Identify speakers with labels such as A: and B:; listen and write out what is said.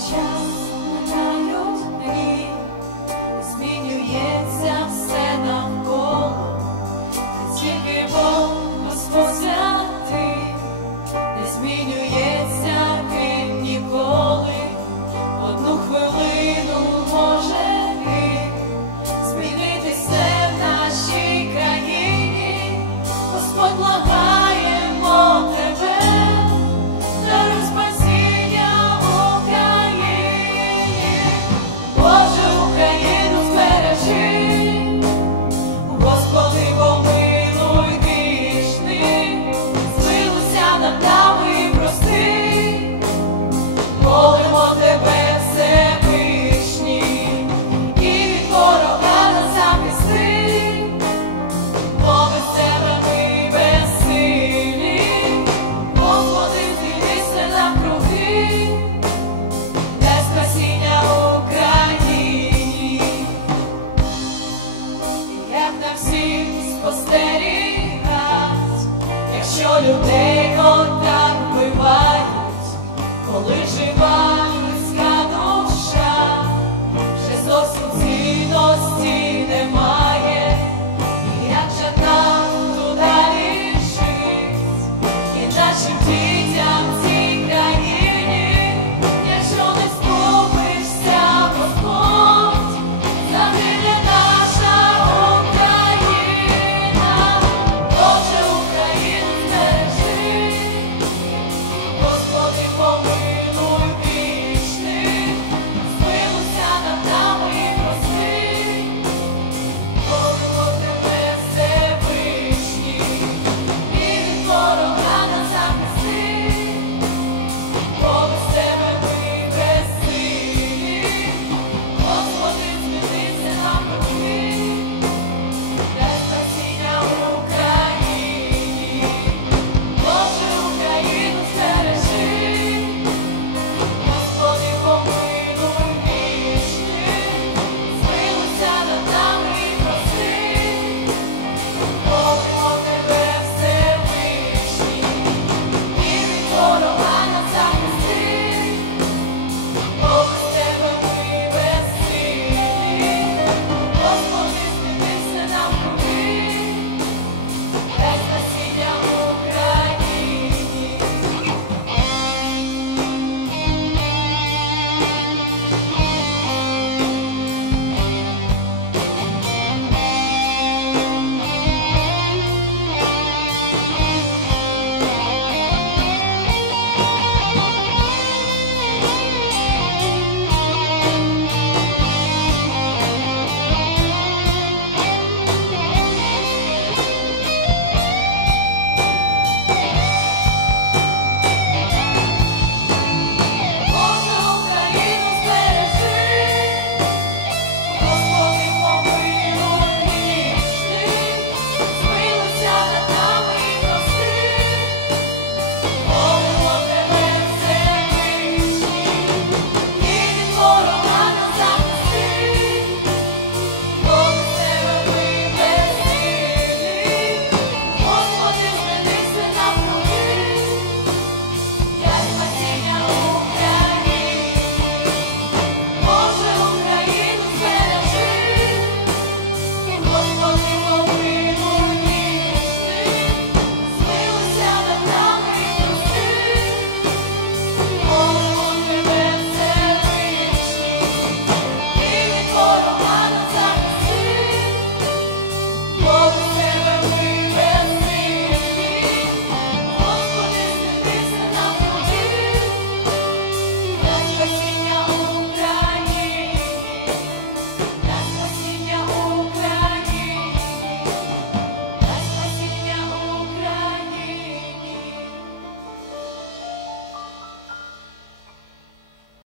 A: 想。